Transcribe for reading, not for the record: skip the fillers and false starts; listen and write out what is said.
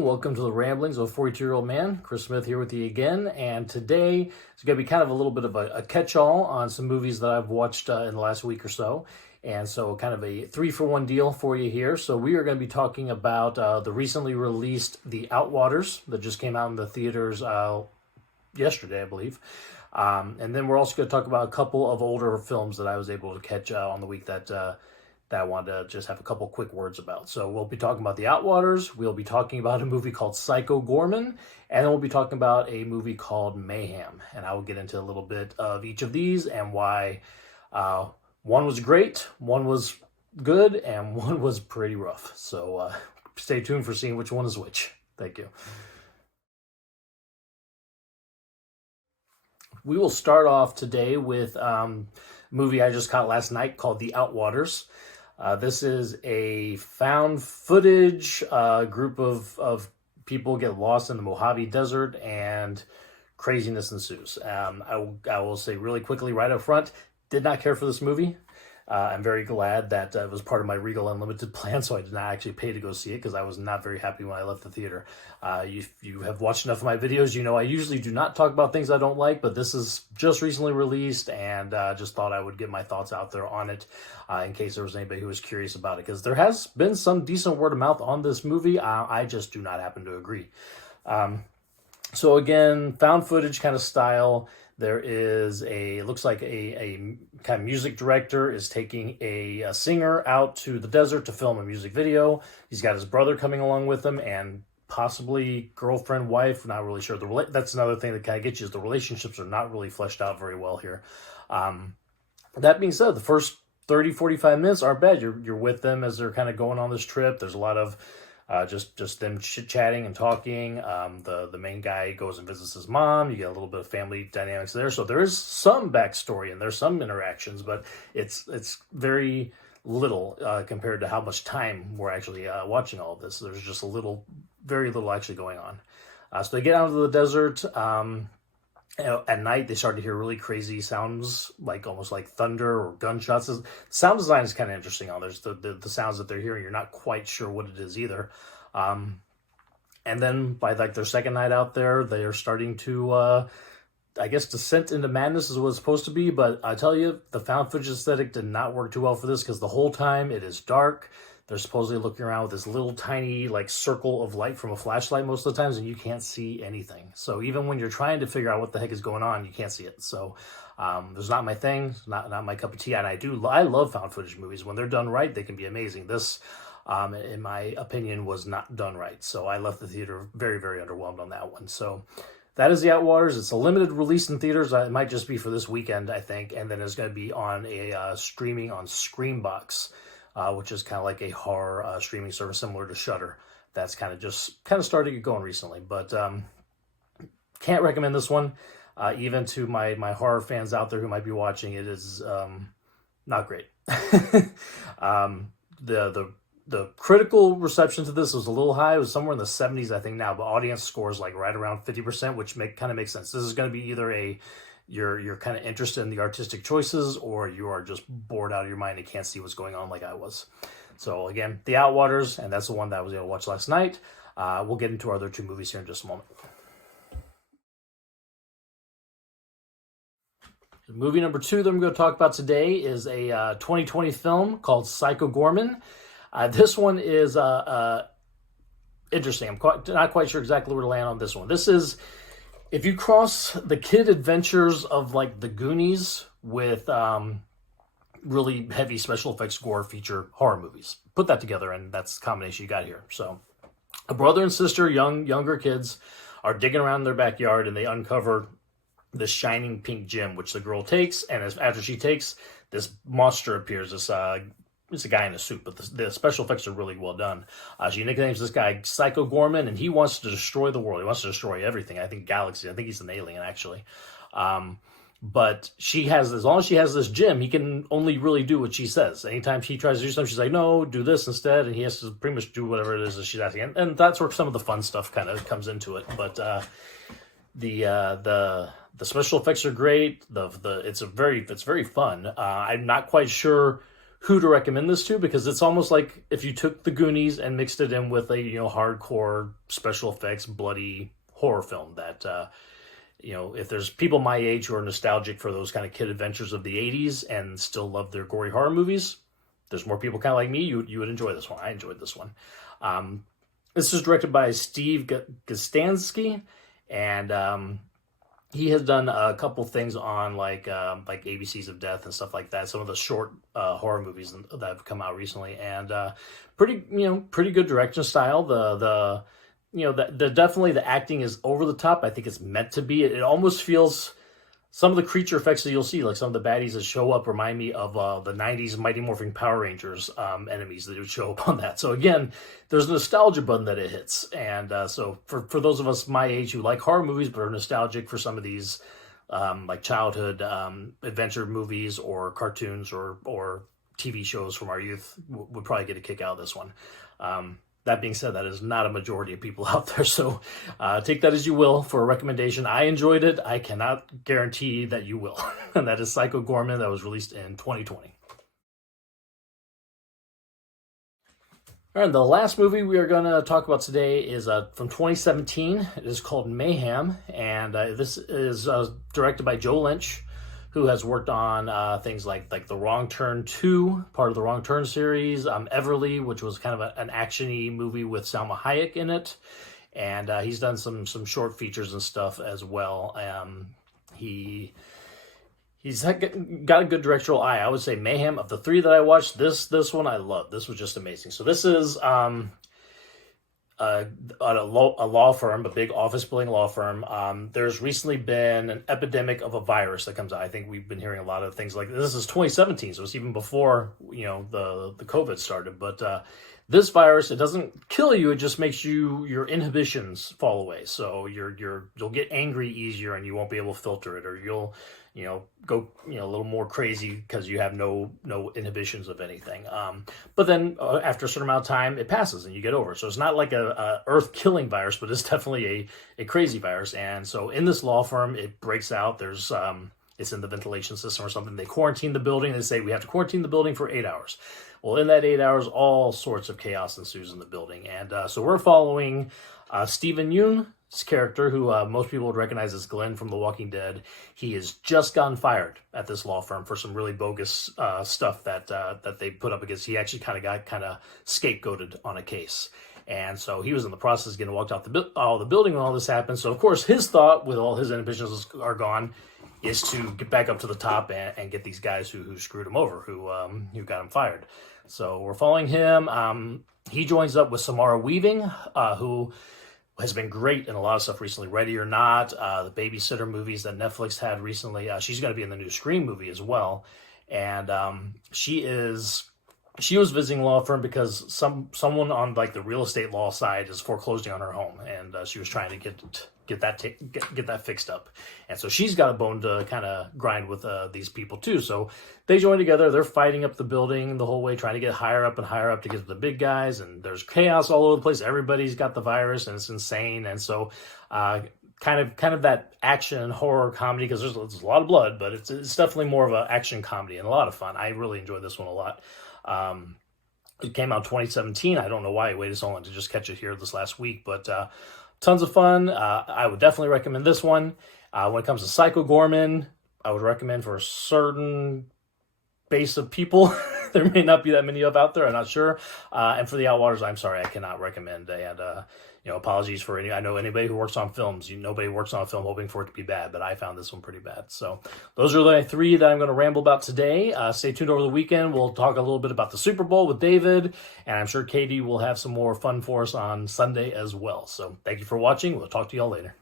and welcome to the Ramblings of a 42-year-old man. Chris Smith here with you again, and today it's going to be kind of a little bit of a catch-all on some movies that I've watched in the last week or so, and so kind of a 3-for-1 deal for you here. So we are going to be talking about the recently released The Outwaters that just came out in the theaters yesterday, I believe. And then we're also going to talk about a couple of older films that I was able to catch on the week that I wanted to just have a couple quick words about. So we'll be talking about The Outwaters, we'll be talking about a movie called Psycho Goreman, and then we'll be talking about a movie called Mayhem. And I will get into a little bit of each of these and why one was great, one was good, and one was pretty rough. So stay tuned for seeing which one is which. Thank you. We will start off today with a movie I just caught last night called The Outwaters. This is a found footage group of people get lost in the Mojave Desert and craziness ensues. I will say really quickly right up front, did not care for this movie. I'm very glad that it was part of my Regal Unlimited plan, so I did not actually pay to go see it because I was not very happy when I left the theater. If you have watched enough of my videos, you know I usually do not talk about things I don't like, but this is just recently released, and just thought I would get my thoughts out there on it in case there was anybody who was curious about it, because there has been some decent word of mouth on this movie. I just do not happen to agree. So again, found footage kind of style. There is looks like a kind of music director is taking a singer out to the desert to film a music video. He's got his brother coming along with him and possibly girlfriend, wife, not really sure. That's another thing that kind of gets you, is the relationships are not really fleshed out very well here. That being said, the first 30, 45 minutes aren't bad. You're with them as they're kind of going on this trip. There's a lot of just them chit-chatting and talking. The main guy goes and visits his mom. You get a little bit of family dynamics there. So there is some backstory and there's some interactions, but it's very little compared to how much time we're actually watching all of this. There's just very little actually going on. So they get out into the desert. At night, they start to hear really crazy sounds, like almost like thunder or gunshots. The sound design is kind of interesting. There's the sounds that they're hearing. You're not quite sure what it is either. And then by like their second night out there, they are starting to, I guess, descent into madness is what it's supposed to be. But I tell you, the found footage aesthetic did not work too well for this, because the whole time it is dark. They're supposedly looking around with this little tiny like circle of light from a flashlight most of the times, and you can't see anything. So even when you're trying to figure out what the heck is going on, you can't see it. So it's not my thing, not my cup of tea. And I love found footage movies. When they're done right, they can be amazing. This, in my opinion, was not done right. So I left the theater very, very underwhelmed on that one. So that is The Outwaters. It's a limited release in theaters. It might just be for this weekend, I think. And then it's going to be on streaming on Screambox, which is kind of like a horror streaming service similar to Shudder. That's kind of starting to get going recently, but can't recommend this one. Even to my horror fans out there who might be watching, it is not great. The critical reception to this was a little high. It was somewhere in the 70s, I think now, but audience scores like right around 50%, which kind of makes sense. This is going to be either you're kind of interested in the artistic choices, or you are just bored out of your mind and can't see what's going on like I was. So again, The Outwaters, and that's the one that I was able to watch last night. We'll get into our other two movies here in just a moment. Movie number 2 that I'm going to talk about today is a 2020 film called Psycho Goreman. This one is interesting. I'm not quite sure exactly where to land on this one. This is, if you cross the kid adventures of like the Goonies with really heavy special effects gore feature horror movies, put that together and that's the combination you got here. So a brother and sister, younger kids, are digging around in their backyard and they uncover this shining pink gem, which the girl takes, and after she takes, this monster appears. It's a guy in a suit, but the special effects are really well done. She nicknames this guy Psycho Goreman, and he wants to destroy the world. He wants to destroy everything. I think galaxy. I think he's an alien, actually. But as long as she has this gem, he can only really do what she says. Anytime she tries to do something, she's like, no, do this instead. And he has to pretty much do whatever it is that she's asking. And that's where some of the fun stuff kind of comes into it. But the special effects are great. It's very fun. I'm not quite sure who to recommend this to, because it's almost like if you took the Goonies and mixed it in with a, hardcore special effects bloody horror film that if there's people my age who are nostalgic for those kind of kid adventures of the 80s and still love their gory horror movies, there's more people kind of like me, you would enjoy this one. I enjoyed this one. This is directed by Steve Gostansky, and he has done a couple things on like ABCs of Death and stuff like that. Some of the short horror movies that have come out recently, and pretty good direction style. The definitely the acting is over the top. I think it's meant to be. It almost feels, some of the creature effects that you'll see, like some of the baddies that show up, remind me of the 90s Mighty Morphin Power Rangers enemies that would show up on that. So again, there's a nostalgia button that it hits. And so for those of us my age who like horror movies but are nostalgic for some of these like childhood adventure movies or cartoons or TV shows from our youth, would probably get a kick out of this one. That being said, that is not a majority of people out there, so take that as you will for a recommendation. I enjoyed it. I cannot guarantee that you will. And that is Psycho Goreman, that was released in 2020. All right, the last movie we are going to talk about today is from 2017. It is called Mayhem, and this is directed by Joe Lynch, who has worked on things like The Wrong Turn 2, part of the Wrong Turn series, Everly, which was kind of an action-y movie with Salma Hayek in it, and he's done some short features and stuff as well. He's got a good directorial eye. I would say Mayhem, of the three that I watched, this one I loved. This was just amazing. So this is a law firm, a big office building law firm. There's recently been an epidemic of a virus that comes out. I think we've been hearing a lot of things like this. Is 2017, so it's even before the COVID started. But this virus, it doesn't kill you; it just makes your inhibitions fall away. So you'll get angry easier, and you won't be able to filter it, or you'll go a little more crazy because you have no inhibitions of anything. But then after a certain amount of time, it passes and you get over it. So it's not like a earth-killing virus, but it's definitely a crazy virus. And so in this law firm, it breaks out. There's it's in the ventilation system or something. They quarantine the building. They say we have to quarantine the building for 8 hours. Well, in that 8 hours, all sorts of chaos ensues in the building. And so we're following Stephen Yeun's character, who most people would recognize as Glenn from The Walking Dead. He has just gotten fired at this law firm for some really bogus stuff that they put up against. He actually got scapegoated on a case. And so he was in the process of getting walked out the building when all this happened. So, of course, his thought, with all his inhibitions are gone, is to get back up to the top and get these guys who screwed him over, who got him fired. So we're following him. He joins up with Samara Weaving, who has been great in a lot of stuff recently. Ready or Not, the Babysitter movies that Netflix had recently. She's going to be in the new Scream movie as well. And she was visiting a law firm because someone on the real estate law side is foreclosing on her home, and she was trying to get that fixed up. And so she's got a bone to kind of grind with these people too. So they join together. They're fighting up the building the whole way, trying to get higher up and higher up to get to the big guys. And there's chaos all over the place. Everybody's got the virus, and it's insane. And so kind of that action horror comedy, because there's a lot of blood, but it's definitely more of an action comedy and a lot of fun. I really enjoyed this one a lot. It came out 2017. I don't know why I waited so long to just catch it here this last week, but tons of fun. I would definitely recommend this one. When it comes to Psycho Goreman, I would recommend for a certain base of people. There may not be that many of out there, I'm not sure. And for The Outwaters, I'm sorry, I cannot recommend. And apologies for I know anybody who works on films. Nobody works on a film hoping for it to be bad, but I found this one pretty bad. So those are the three that I'm going to ramble about today. Stay tuned over the weekend. We'll talk a little bit about the Super Bowl with David, and I'm sure Katie will have some more fun for us on Sunday as well. So thank you for watching. We'll talk to y'all later.